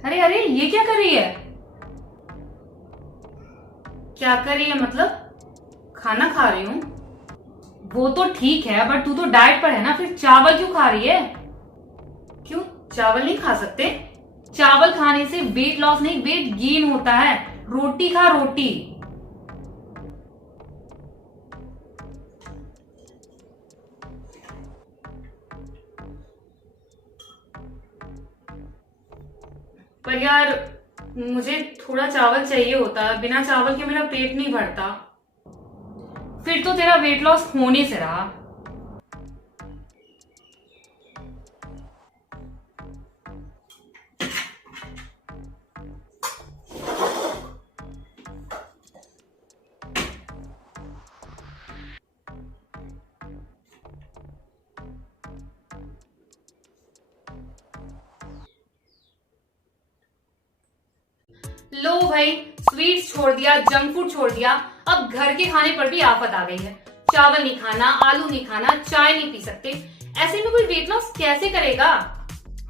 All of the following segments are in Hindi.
अरे अरे, ये क्या कर रही है? क्या कर रही है मतलब? खाना खा रही हूँ। वो तो ठीक है, बट तू तो डाइट पर है ना, फिर चावल क्यों खा रही है? क्यों चावल नहीं खा सकते? चावल खाने से वेट लॉस नहीं, वेट गेन होता है। रोटी खा, रोटी। पर यार, मुझे थोड़ा चावल चाहिए होता, बिना चावल के मेरा पेट नहीं भरता। फिर तो तेरा वेट लॉस होने से रहा। लो भाई, स्वीट्स छोड़ दिया, जंक फूड छोड़ दिया, अब घर के खाने पर भी आफत आ गई है। चावल नहीं खाना, आलू नहीं खाना, चाय नहीं पी सकते। ऐसे में कोई वेट लॉस कैसे करेगा?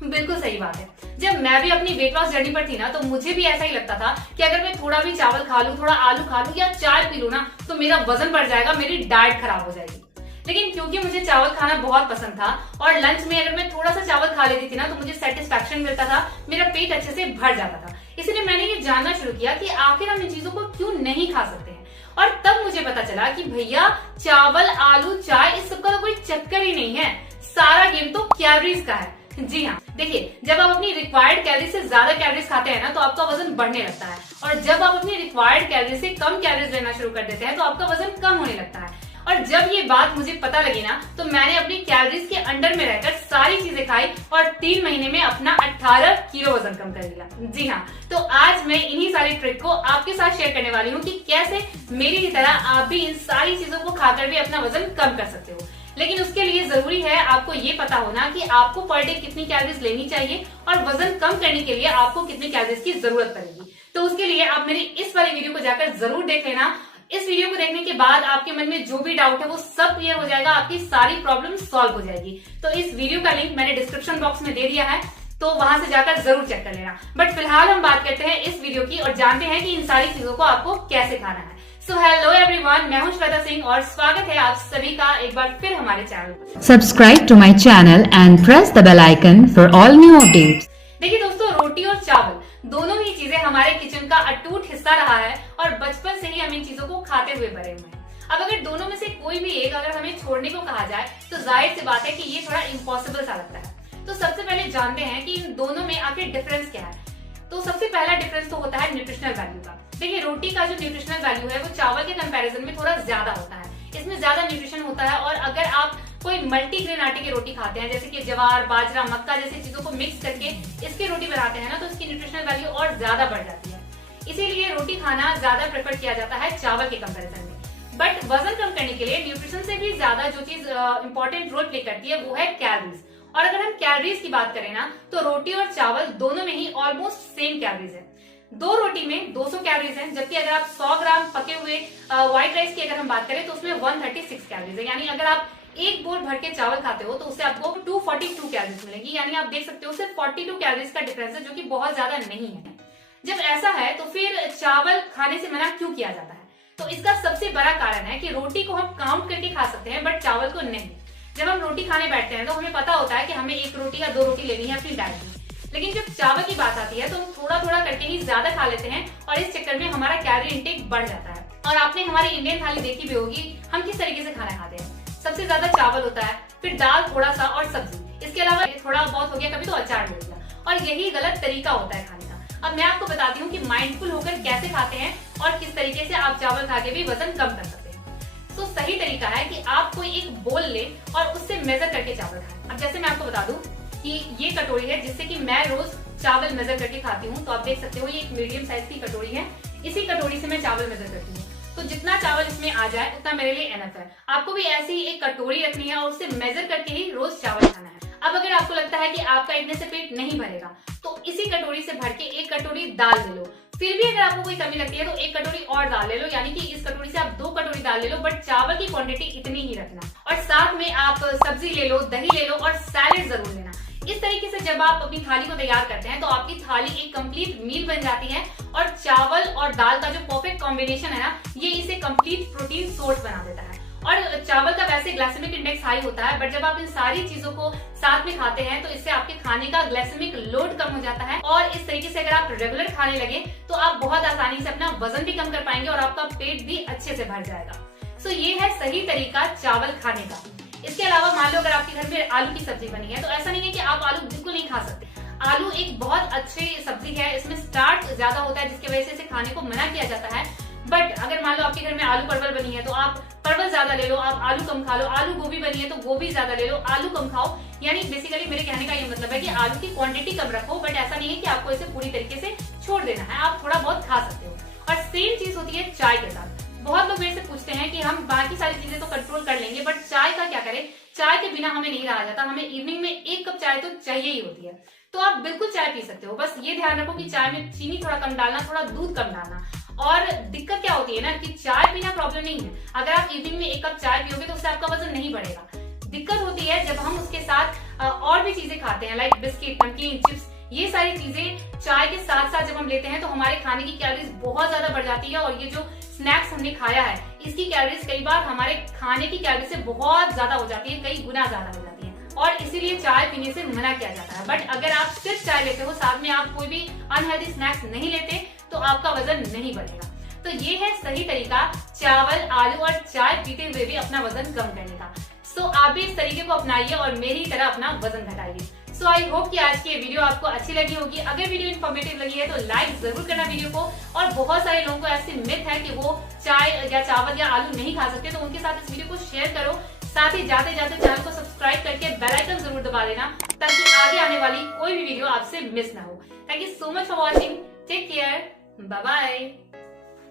बिल्कुल सही बात है। जब मैं भी अपनी वेट लॉस जर्नी पर थी ना, तो मुझे भी ऐसा ही लगता था कि अगर मैं थोड़ा भी चावल खा लूं, थोड़ा आलू खा लूं या चाय पी लूं ना, तो मेरा वजन बढ़ जाएगा, मेरी डाइट खराब हो जाएगी। लेकिन क्योंकि मुझे चावल खाना बहुत पसंद था और लंच में अगर मैं थोड़ा सा चावल खा लेती थी ना, तो मुझे सेटिस्फेक्शन मिलता था, मेरा पेट अच्छे से भर जाता था। इसलिए मैंने ये जानना शुरू किया कि आखिर हम इन चीजों को क्यों नहीं खा सकते हैं। और तब मुझे पता चला कि भैया, चावल, आलू, चाय, इस सबका तो कोई चक्कर ही नहीं है। सारा गेम तो कैलोरीज का है। जी हाँ, देखिए, जब आप अपनी रिक्वायर्ड कैलोरी से ज्यादा कैलोरीज खाते हैं ना, तो आपका वजन बढ़ने लगता है। और जब आप अपनी रिक्वायर्ड कैलोरी से कम कैलोरीज लेना शुरू कर देते हैं, तो आपका वजन कम होने लगता है। और जब ये बात मुझे पता लगी ना, तो मैंने अपनी कैलोरीज के अंडर में रहकर सारी चीजें खाई और 3 महीने में अपना 18 किलो वजन कम कर लिया। जी हाँ, तो आज मैं इन्हीं सारी ट्रिक को आपके साथ शेयर करने वाली हूँ कि कैसे मेरी ही तरह आप भी इन सारी चीजों को खाकर भी अपना वजन कम कर सकते हो। लेकिन उसके लिए जरूरी है आपको ये पता होना कि आपको पर डे कितनी कैलोरीज लेनी चाहिए और वजन कम करने के लिए आपको कितनी कैलोरीज की जरूरत पड़ेगी। तो उसके लिए आप मेरी इस वाली वीडियो को जाकर जरूर देख लेना। इस वीडियो को देखने के बाद आपके मन में जो भी डाउट है वो सब क्लियर हो जाएगा, आपकी सारी प्रॉब्लम सॉल्व हो जाएगी। तो इस वीडियो का लिंक मैंने डिस्क्रिप्शन बॉक्स में दे दिया है, तो वहां से जाकर जरूर चेक कर लेना। बट फिलहाल हम बात करते हैं इस वीडियो की और जानते हैं कि इन सारी चीजों को आपको कैसे खाना है। सो हेलो एवरीवन, मैं हूं श्वेता सिंह और स्वागत है आप सभी का एक बार फिर हमारे चैनल पर। Subscribe to my channel and press the bell icon for all new updates. देखिए दोस्तों, रोटी और चावल दोनों ही चीजें हमारे किचन का अटूट हिस्सा रहा है और बचपन से ही हम इन चीजों को खाते हुए बड़े हुए हैं। अब अगर दोनों में से कोई भी एक अगर हमें छोड़ने को कहा जाए, तो जाहिर सी बात है कि ये थोड़ा इम्पॉसिबल सा लगता है। तो सबसे पहले जानते हैं कि इन दोनों में आखिर डिफरेंस क्या है। तो सबसे पहला डिफरेंस तो होता है न्यूट्रिशनल वैल्यू का। देखिए, रोटी का जो न्यूट्रिशनल वैल्यू है वो चावल के कंपैरिजन में थोड़ा ज्यादा होता है। इसमें ज्यादा न्यूट्रिशन होता है और अगर आप कोई मल्टीग्रेन आटे की रोटी खाते हैं, जैसे कि ज्वार, बाजरा, मक्का जैसी चीजों को मिक्स करके इसकी रोटी बनाते हैं ना, तो इसकी न्यूट्रिशनल वैल्यू और ज्यादा बढ़ जाती है। इसीलिए रोटी खाना ज्यादा प्रेफर किया जाता है चावल के कंपैरिजन में। बट वजन कम करने के लिए न्यूट्रिशन से भी ज्यादा जो चीज इंपॉर्टेंट रोल प्ले करती है वो है कैलोरीज। और अगर हम कैलोरीज की बात करें ना, तो रोटी और चावल दोनों में ही ऑलमोस्ट सेम कैलोरीज है। दो रोटी में 200 कैलोरीज हैं, जबकि अगर आप 100 ग्राम पके हुए व्हाइट राइस की अगर हम बात करें तो उसमें 136 कैलोरीज है। यानी अगर आप एक बोल भर के चावल खाते हो तो उससे आपको 242 कैलोरीज मिलेगी। यानी आप देख सकते हो सिर्फ 42 कैलोरीज का डिफरेंस है, जो कि बहुत ज्यादा नहीं है। जब ऐसा है तो फिर चावल खाने से मना क्यों किया जाता है? तो इसका सबसे बड़ा कारण है कि रोटी को हम काउंट करके खा सकते हैं, बट चावल को नहीं। जब हम रोटी खाने बैठते हैं तो हमें पता होता है कि हमें 1 रोटी या 2 रोटी लेनी है अपनी डाइट में। लेकिन जब चावल की बात आती है तो हम थोड़ा थोड़ा करके ही ज्यादा खा लेते हैं और इस चक्कर में हमारा कैलोरी इंटेक बढ़ जाता है। और आपने हमारी इंडियन थाली देखी भी होगी, हम किस तरीके से खाना खाते हैं। सबसे ज्यादा चावल होता है, फिर दाल थोड़ा सा और सब्जी, इसके अलावा थोड़ा बहुत हो गया कभी तो अचार ले लिया। और यही गलत तरीका होता है खाने का। अब मैं आपको बताती हूँ कि माइंडफुल होकर कैसे खाते हैं और किस तरीके से आप चावल खा के भी वजन कम कर सकते हैं। तो सही तरीका है कि आप कोई एक बोल ले और उससे मेजर करके चावल खाएं। अब जैसे मैं आपको बता दूं कि ये कटोरी है जिससे कि मैं रोज चावल मेजर करके खाती हूँ। तो आप देख सकते हो ये एक मीडियम साइज की कटोरी है, इसी कटोरी से मैं चावल मेजर करती हूँ। तो जितना चावल इसमें आ जाए उतना मेरे लिए एनफ है। आपको भी ऐसी ही एक कटोरी रखनी है और उससे मेजर करके ही रोज चावल खाना है। अब अगर आपको लगता है कि आपका इतने से पेट नहीं भरेगा, तो इसी कटोरी से भर के 1 कटोरी दाल ले लो, फिर भी अगर आपको कोई कमी लगती है तो 1 कटोरी और दाल ले लो, यानी कि इस कटोरी से आप 2 कटोरी दाल ले लो, बट चावल की क्वांटिटी इतनी ही रखना। और साथ में आप सब्जी ले लो, दही ले लो और सैलेड जरूर लेना। इस तरीके से जब आप अपनी थाली को तैयार करते हैं तो आपकी थाली एक कंप्लीट मील बन जाती है और चावल और दाल का जो परफेक्ट कॉम्बिनेशन है ना, ये इसे कंप्लीट प्रोटीन सोर्स बना देता है। और चावल का वैसे ग्लाइसेमिक इंडेक्स हाई होता है, बट जब आप इन सारी चीजों को साथ में खाते हैं तो इससे आपके खाने का ग्लाइसेमिक लोड कम हो जाता है। और इस तरीके से अगर आप रेगुलर खाने लगे तो आप बहुत आसानी से अपना वजन भी कम कर पाएंगे और आपका पेट भी अच्छे से भर जाएगा। सो ये है सही तरीका चावल खाने का। इसके अलावा मान लो अगर आपके घर में आलू की सब्जी बनी है तो ऐसा नहीं है कि आप आलू बिल्कुल नहीं खा सकते। आलू एक बहुत अच्छी सब्जी है, इसमें स्टार्च ज्यादा होता है जिसकी वजह से इसे खाने को मना किया जाता है। बट अगर मान लो आपके घर में आलू परवल बनी है तो आप परवल ज्यादा ले लो, आप आलू कम खा लो। आलू गोभी बनी है तो गोभी ज्यादा ले लो, आलू कम खाओ। यानी बेसिकली मेरे कहने का ये मतलब है कि आलू की क्वांटिटी कम रखो, बट ऐसा नहीं है कि आपको इसे पूरी तरीके से छोड़ देना है, आप थोड़ा बहुत खा सकते हो। और सेम चीज होती है चाय के साथ। बहुत लोग मेरे से पूछते हैं कि हम बाकी सारी चीजें तो कंट्रोल कर लेंगे, बट चाय का क्या करें। चाय के बिना हमें नहीं रहा जाता, हमें इवनिंग में 1 कप चाय तो चाहिए ही होती है। तो आप बिल्कुल चाय पी सकते हो, बस ये ध्यान रखो कि चाय में चीनी थोड़ा कम डालना, थोड़ा दूध कम डालना। और दिक्कत क्या होती है ना कि चाय पीना प्रॉब्लम नहीं है, अगर आप इवनिंग में 1 कप चाय पियोगे तो उससे आपका वजन नहीं बढ़ेगा। दिक्कत होती है जब हम उसके साथ और भी चीजें खाते हैं, लाइक बिस्किट, नमकीन, चिप्स, ये सारी चीजें चाय के साथ साथ जब हम लेते हैं तो हमारे खाने की कैलोरीज बहुत ज्यादा बढ़ जाती है। और ये जो स्नैक्स हमने खाया है इसकी कैलोरीज कई बार हमारे खाने की कैलोरीज से बहुत ज्यादा हो जाती है, कई गुना ज्यादा हो जाती है, और इसीलिए चाय पीने से मना किया जाता है। बट अगर आप सिर्फ चाय लेते हो, साथ में आप कोई भी अनहेल्दी स्नैक्स नहीं लेते, तो आपका वजन नहीं बढ़ेगा। तो ये है सही तरीका चावल, आलू और चाय पीते हुए भी अपना वजन कम करने का। सो आप भी इस तरीके को अपनाइए और मेरी तरह अपना वजन घटाइए। सो आई होप कि आज की वीडियो आपको अच्छी लगी होगी। अगर वीडियो इन्फॉर्मेटिव लगी है तो लाइक जरूर करना वीडियो को। और बहुत सारे लोगों को ऐसी मिथ है कि वो चाय या चावल या आलू नहीं खा सकते, तो उनके साथ इस वीडियो को शेयर करो। साथ ही जाते जाते चैनल को सब्सक्राइब करके बेल आइकन जरूर दबा देना, ताकि आगे आने वाली कोई भी वीडियो आपसे मिस ना हो। Thank you so much for watching. Take care, bye bye.